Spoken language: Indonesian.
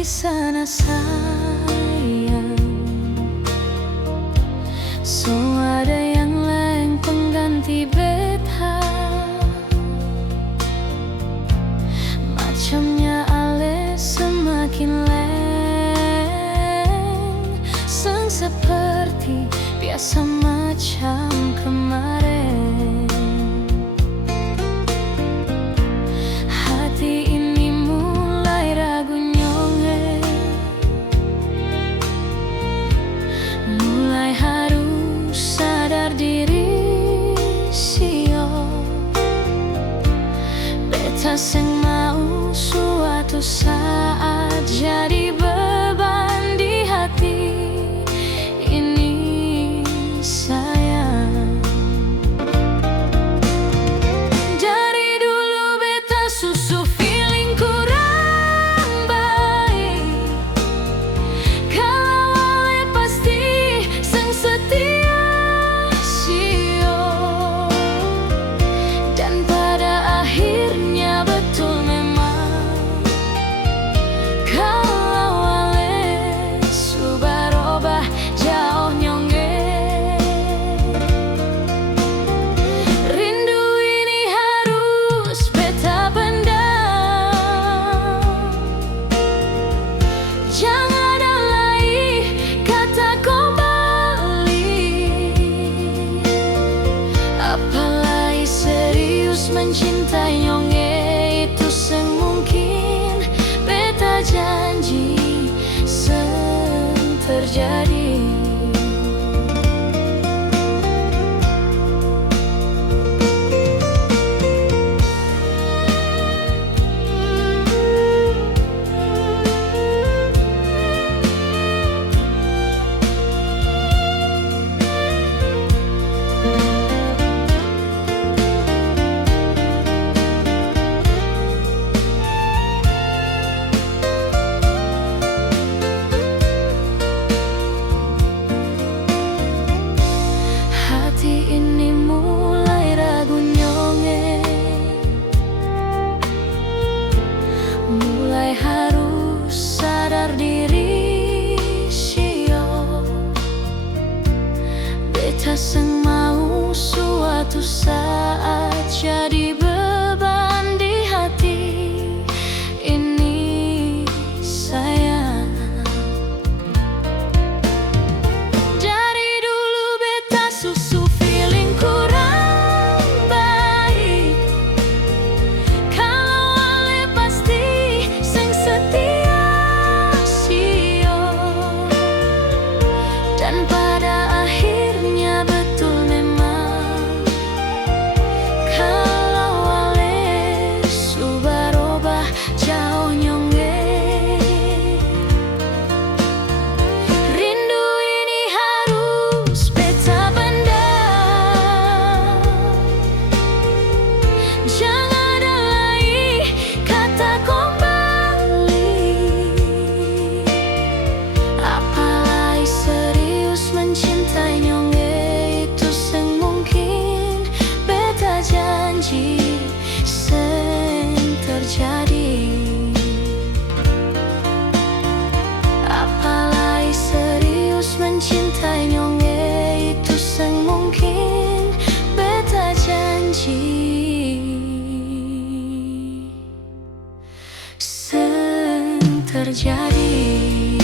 di sana sayang, so ada yang lain pengganti beta. Macamnya ale semakin lain, sang seperti biasa macam kemarin. Hati ini mulai ragu nyonge, mulai harus sadar diri sio. Beta seng mau suatu saat jadi beban di hati ini sayang. Dari dulu beta susu feeling kurang baik, kalau ale pasti sang setia sio. Dan pada akhirnya betul memang, kalau ale subarobah jauh nyonge. Rindu ini harus beta pendam, jangan ada lagi kata kembali. Apalagi serius mencintai nyonge, itu seng mungkin. Beta janji seng terjadi. Hati ini mulai ragu nyonge, mulai harus sadar diri sio. Beta seng mau suatu saat jadi beban di hati ini sayang. Dari dulu beta susu feeling kurang baik, kalau ale pasti seng setia sio. Dan pada akhirnya betul memang, kalau ale subarobah jauh nyonge. Rindu ini harus beta pendam, jangan ada lagi kata kembali. Apalagi serius mencintai nyonge, itu seng mungkin. Beta janji seng terjadi. Apalagi serius mencintai nyonge, itu seng mungkin. Beta janji seng terjadi.